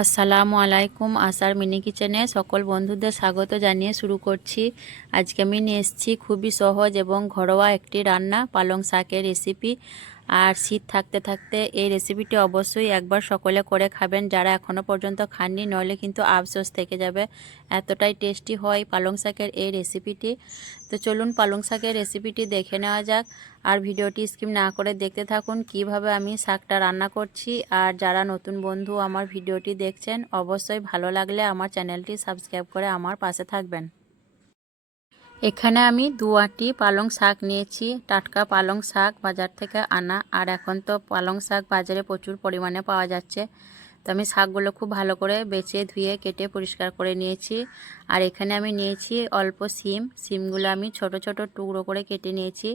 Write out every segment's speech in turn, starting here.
আসসালামু আলাইকুম। আসার মিনি কিচেনে সকল বন্ধুদের স্বাগত জানিয়ে শুরু করছি। আজকে আমি নিয়ে এসেছি খুবই সহজ এবং ঘরোয়া একটি রান্না, পালং শাকের রেসিপি। আর শীত থাকতে থাকতে এই রেসিপিটি অবশ্যই একবার সকলে করে খাবেন, যারা এখনও পর্যন্ত খাননি, নইলে কিন্তু আফসোস থেকে যাবে। এতটাই টেস্টি হয় পালং শাকের এই রেসিপিটি। তো চলুন পালং শাকের রেসিপিটি দেখে নেওয়া যাক। আর ভিডিওটি স্কিপ না করে দেখতে থাকুন কিভাবে আমি শাকটা রান্না করছি। আর যারা নতুন বন্ধু আমার ভিডিওটি দেখছেন, অবশ্যই ভালো লাগলে আমার চ্যানেলটি সাবস্ক্রাইব করে আমার পাশে থাকবেন। এখানে আমি 2 আঁটি পালং শাক নিয়েছি। টাটকা পালং শাক বাজার থেকে আনা। আর এখন তো পালং শাক বাজারে প্রচুর পরিমাণে পাওয়া যাচ্ছে। তো আমি শাকগুলো খুব ভালো করে বেছে ধুয়ে কেটে পরিষ্কার করে নিয়েছি। আর এখানে আমি নিয়েছি অল্প সিমগুলো আমি ছোট ছোট টুকরো করে কেটে নিয়েছি।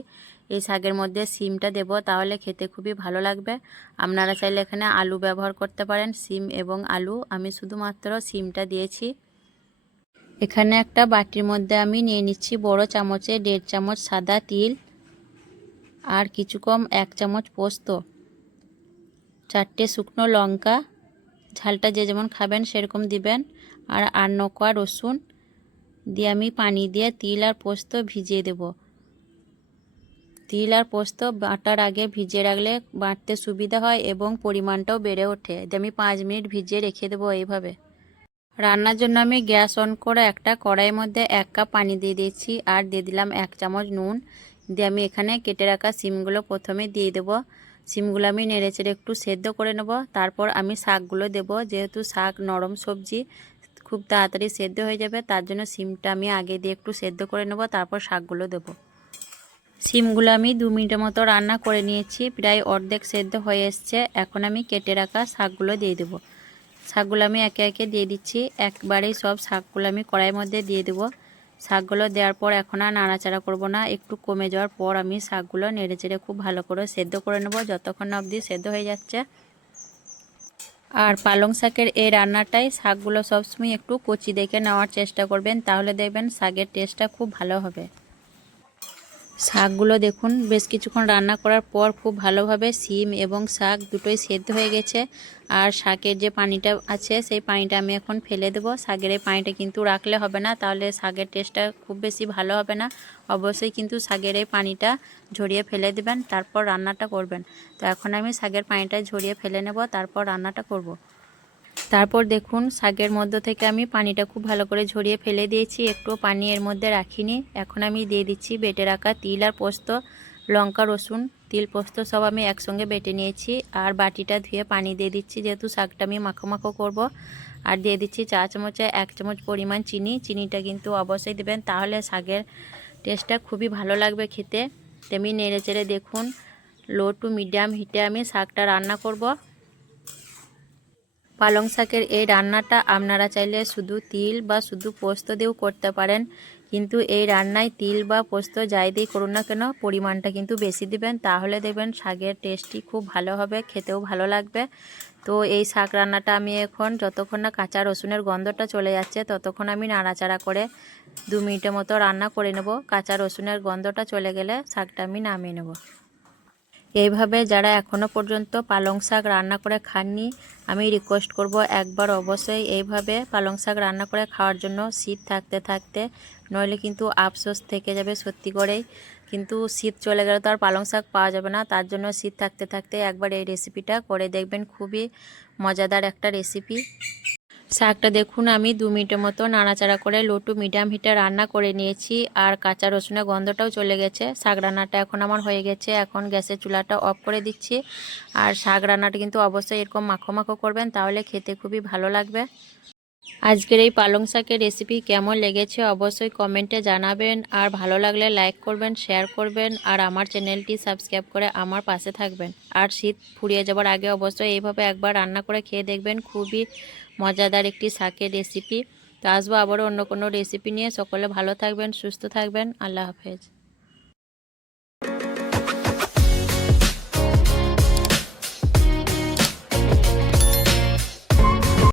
এই শাকের মধ্যে সিমটা দেব, তাহলে খেতে খুবই ভালো লাগবে। আপনারা চাইলে এখানে আলু ব্যবহার করতে পারেন। সিম এবং আলু, আমি শুধুমাত্র সিমটা দিয়েছি। এখানে একটা বাটির মধ্যে আমি নিয়ে নিচ্ছি বড় চামচে 1.5 চামচ সাদা তিল, আর কিছু কম 1 চামচ পোস্ত, 4টে শুকনো লঙ্কা, ঝালটা যে যেমন খাবেন সেরকম দিবেন, আর 8 কোয়া রসুন দিয়ে আমি পানি দিয়ে তিল আর পোস্ত ভিজিয়ে দেব। তিল আর পোস্ত বাটার আগে ভিজিয়ে রাখলে বাটতে সুবিধা হয় এবং পরিমাণটাও বেড়ে ওঠে। দিয়ে আমি 5 মিনিট ভিজিয়ে রেখে দেবো এইভাবে। রান্নার জন্য আমি গ্যাস অন করে একটা কড়াইয়ের মধ্যে 1 কাপ পানি দিয়ে দিয়েছি, আর দিয়ে দিলাম 1 চামচ নুন। দিয়ে আমি এখানে কেটে রাখা সিমগুলো প্রথমে দিয়ে দেব। সিমগুলো আমি নেড়েচেড়ে একটু সেদ্ধ করে নেব। তারপর আমি শাকগুলো দেব। যেহেতু শাক নরম সবজি, খুব তাড়াতাড়ি সেদ্ধ হয়ে যাবে, তার জন্য সিমটা আমি আগে দিয়ে একটু সেদ্ধ করে নেব, তারপর শাকগুলো দেব। সিমগুলো আমি 2 মিনিটের মতো রান্না করে নিয়েছি, প্রায় অর্ধেক সেদ্ধ হয়ে এসছে। এখন আমি কেটে রাখা শাকগুলো দিয়ে দেব। শাকগুলো আমি একে একে দিয়ে দিচ্ছি। একবারেই সব শাকগুলো আমি কড়াইয়ের মধ্যে দিয়ে দেব। শাকগুলো দেওয়ার পর এখন আর নাড়াচাড়া করব না। একটু কমে যাওয়ার পর আমি শাকগুলো নেড়েচেড়ে খুব ভালো করে সেদ্ধ করে নেব, যতক্ষণ না অবধি সেদ্ধ হয়ে যাচ্ছে। আর পালং শাকের এই রান্নাটাই শাকগুলো সবসময় একটু কচি দেখে নেওয়ার চেষ্টা করবেন, তাহলে দেখবেন শাকের টেস্টটা খুব ভালো হবে। শাকগুলো দেখুন বেশ কিছুক্ষণ রান্না করার পর খুব ভালোভাবে সিম এবং শাক দুটোই সেদ্ধ হয়ে গেছে। আর শাকের যে পানিটা আছে সেই পানিটা আমি এখন ফেলে দেবো। শাকের এই পানিটা কিন্তু রাখলে হবে না, তাহলে শাকের টেস্টটা খুব বেশি ভালো হবে না। অবশ্যই কিন্তু শাকের এই পানিটা ঝরিয়ে ফেলে দেবেন, তারপর রান্নাটা করবেন। তো এখন আমি শাকের পানিটা ঝরিয়ে ফেলে নেব, তারপর রান্নাটা করব। তারপর দেখুন শাকের মধ্য থেকে আমি পানিটা খুব ভালো করে ঝরিয়ে ফেলে দিয়েছি, একটু পানি এর মধ্যে রাখিনি। এখন আমি দিয়ে দিচ্ছি বেটে রাখা তিল আর পোস্ত, লঙ্কা রসুন তিল পোস্ত সব আমি একসঙ্গে বেটে নিয়েছি। আর বাটিটা ধুয়ে পানি দিয়ে দিচ্ছি, যেহেতু শাকটা আমি মাখো মাখো করব। আর দিয়ে দিচ্ছি চা চামচে 1 চামচ পরিমাণ চিনি। চিনিটা কিন্তু অবশ্যই দেবেন, তাহলে শাকের টেস্টটা খুবই ভালো লাগবে খেতে। তেমনি নেড়ে চেড়ে দেখুন লো টু মিডিয়াম হিটে আমি শাকটা রান্না করব। পালং শাকের এই রান্নাটা আপনারা চাইলে শুধু তিল বা শুধু পোস্ত দিয়েও করতে পারেন, কিন্তু এই রান্নায় তিল বা পোস্ত যাই দিয়ে করুন না কেন পরিমাণটা কিন্তু বেশি দিবেন, তাহলে দেখবেন শাকের টেস্টটি খুব ভালো হবে, খেতেও ভালো লাগবে। তো এই শাক রান্নাটা আমি এখন যতক্ষণ না কাঁচা রসুনের গন্ধটা চলে যাচ্ছে ততক্ষণ আমি নাড়াচাড়া করে 2 মিনিটের মতো রান্না করে নেব। কাঁচা রসুনের গন্ধটা চলে গেলে শাকটা আমি নামিয়ে নেব। এইভাবে যারা এখনও পর্যন্ত পালং শাক রান্না করে খাননি, আমি রিকোয়েস্ট করব একবার অবশ্যই এইভাবে পালং শাক রান্না করে খাওয়ার জন্য, শীত থাকতে থাকতে, নইলে কিন্তু আফসোস থেকে যাবে সত্যি করেই। কিন্তু শীত চলে গেলে তো আর পালং শাক পাওয়া যাবে না, তার জন্য শীত থাকতে থাকতে একবার এই রেসিপিটা করে দেখবেন, খুবই মজাদার একটা রেসিপি। শাকটা দেখুন আমি 2 মিনিটের মতো নাড়াচাড়া করে লো টু মিডিয়াম হিটে রান্না করে নিয়েছি, আর কাঁচা রসুনের গন্ধটাও চলে গেছে। শাক রান্নাটা এখন আমার হয়ে গেছে। এখন গ্যাসের চুলাটা অফ করে দিচ্ছি। আর শাক রান্নাটা কিন্তু অবশ্যই এরকম মাখো মাখো করবেন, তাহলে খেতে খুবই ভালো লাগবে। আজকের এই পালং শাকের রেসিপি কেমন লেগেছে অবশ্যই কমেন্টে জানাবেন, আর ভালো লাগলে লাইক করবেন, শেয়ার করবেন, আর আমার চ্যানেলটি সাবস্ক্রাইব করে আমার পাশে থাকবেন। আর শীত ফুরিয়ে যাবার আগে অবশ্যই এইভাবে একবার রান্না করে খেয়ে দেখবেন, খুবই মজাদার একটি শাকের রেসিপি। তো আসবো আবারও অন্য কোনো রেসিপি নিয়ে। সকলে ভালো থাকবেন, সুস্থ থাকবেন। আল্লাহ হাফেজ।